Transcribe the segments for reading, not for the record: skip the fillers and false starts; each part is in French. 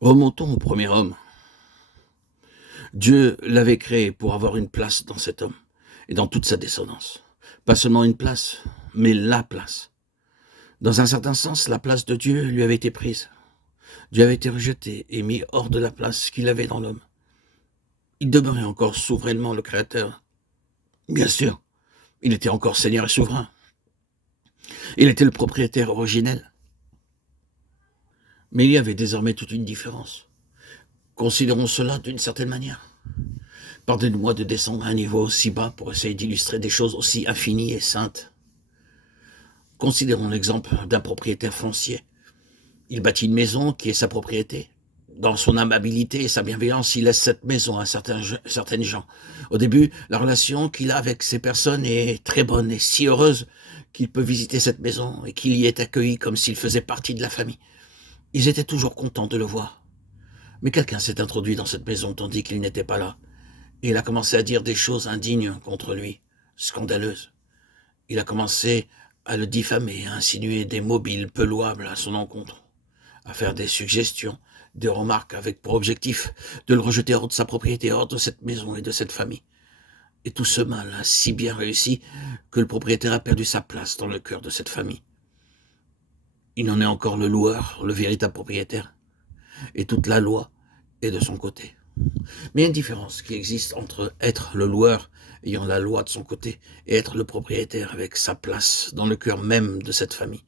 Remontons au premier homme. Dieu l'avait créé pour avoir une place dans cet homme et dans toute sa descendance. Pas seulement une place, mais la place. Dans un certain sens, la place de Dieu lui avait été prise. Dieu avait été rejeté et mis hors de la place qu'il avait dans l'homme. Il demeurait encore souverainement le Créateur. Bien sûr, il était encore Seigneur et souverain. Il était le propriétaire originel. Mais il y avait désormais toute une différence. Considérons cela d'une certaine manière. Pardonnez-moi de descendre à un niveau aussi bas pour essayer d'illustrer des choses aussi infinies et saintes. Considérons l'exemple d'un propriétaire foncier. Il bâtit une maison qui est sa propriété. Dans son amabilité et sa bienveillance, il laisse cette maison à certaines gens. Au début, la relation qu'il a avec ces personnes est très bonne et si heureuse qu'il peut visiter cette maison et qu'il y est accueilli comme s'il faisait partie de la famille. Ils étaient toujours contents de le voir. Mais quelqu'un s'est introduit dans cette maison tandis qu'il n'était pas là. Et il a commencé à dire des choses indignes contre lui, scandaleuses. Il a commencé à le diffamer, à insinuer des mobiles peu louables à son encontre, à faire des suggestions, des remarques avec pour objectif de le rejeter hors de sa propriété, hors de cette maison et de cette famille. Et tout ce mal a si bien réussi que le propriétaire a perdu sa place dans le cœur de cette famille. Il en est encore le loueur, le véritable propriétaire, et toute la loi est de son côté. Mais il y a une différence qui existe entre être le loueur ayant la loi de son côté et être le propriétaire avec sa place dans le cœur même de cette famille.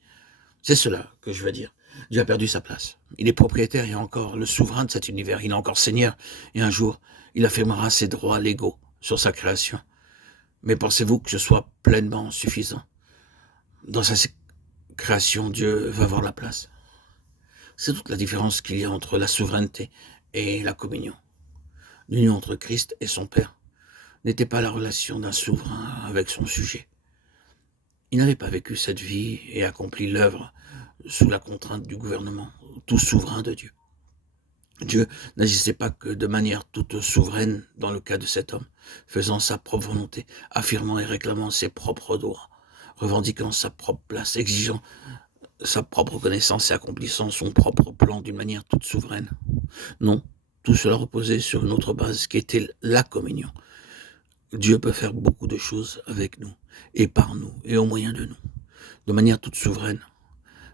C'est cela que je veux dire. Dieu a perdu sa place. Il est propriétaire et encore le souverain de cet univers. Il est encore Seigneur. Et un jour, il affirmera ses droits légaux sur sa création. Mais pensez-vous que ce soit pleinement suffisant? Dans sa création, Dieu va avoir la place. C'est toute la différence qu'il y a entre la souveraineté et la communion. L'union entre Christ et son Père n'était pas la relation d'un souverain avec son sujet. Il n'avait pas vécu cette vie et accompli l'œuvre sous la contrainte du gouvernement, tout souverain de Dieu. Dieu n'agissait pas que de manière toute souveraine dans le cas de cet homme, faisant sa propre volonté, affirmant et réclamant ses propres droits, revendiquant sa propre place, exigeant sa propre connaissance et accomplissant son propre plan d'une manière toute souveraine. Non, tout cela reposait sur une autre base qui était la communion. Dieu peut faire beaucoup de choses avec nous, et par nous, et au moyen de nous, de manière toute souveraine.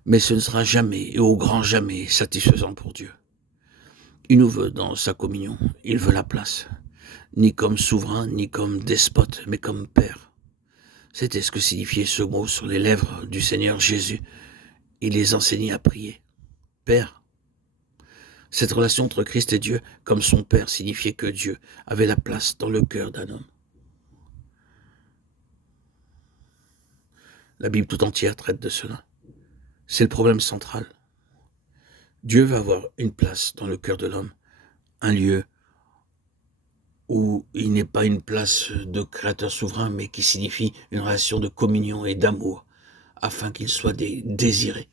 Mais ce ne sera jamais, et au grand jamais, satisfaisant pour Dieu. Il nous veut dans sa communion, il veut la place, ni comme souverain, ni comme despote, mais comme Père. C'était ce que signifiait ce mot sur les lèvres du Seigneur Jésus. Il les enseignait à prier. Père. Cette relation entre Christ et Dieu, comme son Père, signifiait que Dieu avait la place dans le cœur d'un homme. La Bible tout entière traite de cela. C'est le problème central. Dieu va avoir une place dans le cœur de l'homme, un lieu où il n'est pas une place de créateur souverain, mais qui signifie une relation de communion et d'amour, afin qu'il soit désiré.